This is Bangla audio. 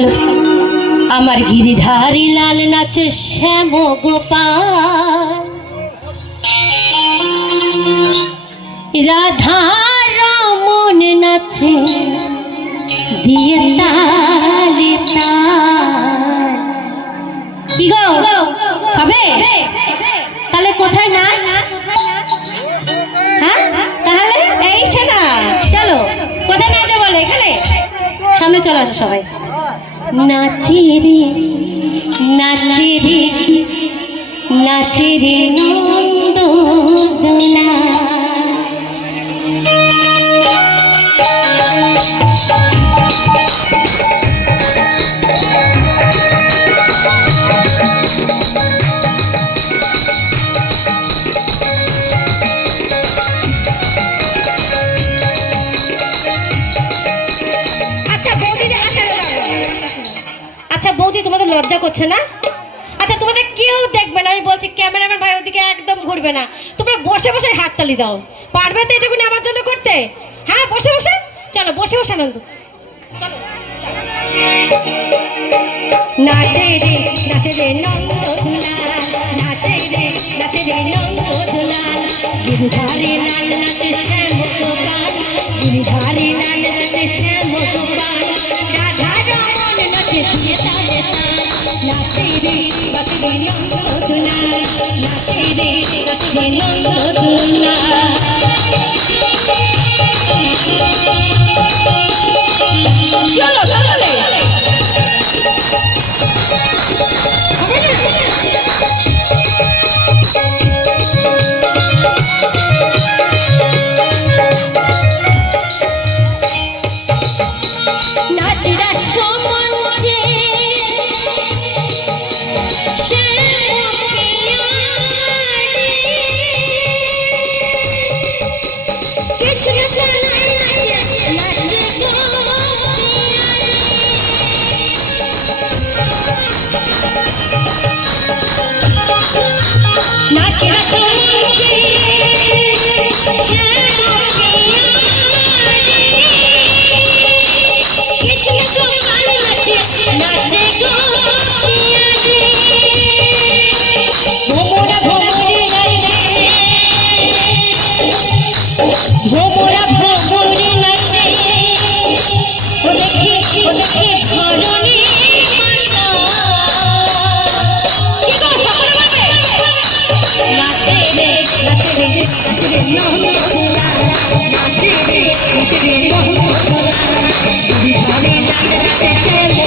হ্যালো, আমার গিরিধারী লাল নাচে শ্যাম গোপাল, রাধা রমন নাচে দিয়ে তালে তাল। কি গো হবে? তাহলে কোথায় নাচ? হ্যাঁ তাহলে এই না, চলো কোথায় নাচো বলে? এখানে সামনে চলে আসো সবাই। নাচে রে নাচে রে নাচে রে নন্দদোলা, আচ্ছা বৌদি তোমাদের লজ্জা করছে না? আচ্ছা তোমাদের কেউ দেখবে না, আমি বলছি ক্যামেরাম্যান ভাই ওদিকে একদম ঘুরবে না, তোমরা বসে বসে হাততালি দাও। পারবে তো এটুকুনি আমার জন্য করতে? হ্যাঁ বসে বসে, চলো বসে বসে আনন্দ। নাচে রে নাচে রে নন্দদোলা, নাচে রে নাচে রে নন্দদোলা, গিরিধারী লাল নাচে শ্যাম গোপাল, গিরিধারী লাল নাচে শ্যাম গোপাল, রাধা রমন নাচে দিয়ে তালে তাল। নাচে রে নাচে রে নন্দদোলা, নাচে রে নাচে রে নন্দদোলা। চলো চলো রে নাচরা সমঞ্জে কৃষ্ণ সোনাই নাচে নাচে গো, নাচরা সমঞ্জে কৃষ্ণ গোপাল নাচে নাচে গো, ভোমরা ভোমরি নাচে, ভোমরা ভোমরি নাচে, ও দেখি ধরণী মাতা। কি গো সকলে বলবে? নাচে রে নাচে রে নাচে রে নন্দদোলা, নাচে রে নাচে রে নন্দদোলা, গিরিধারী লাল নাচে শ্যাম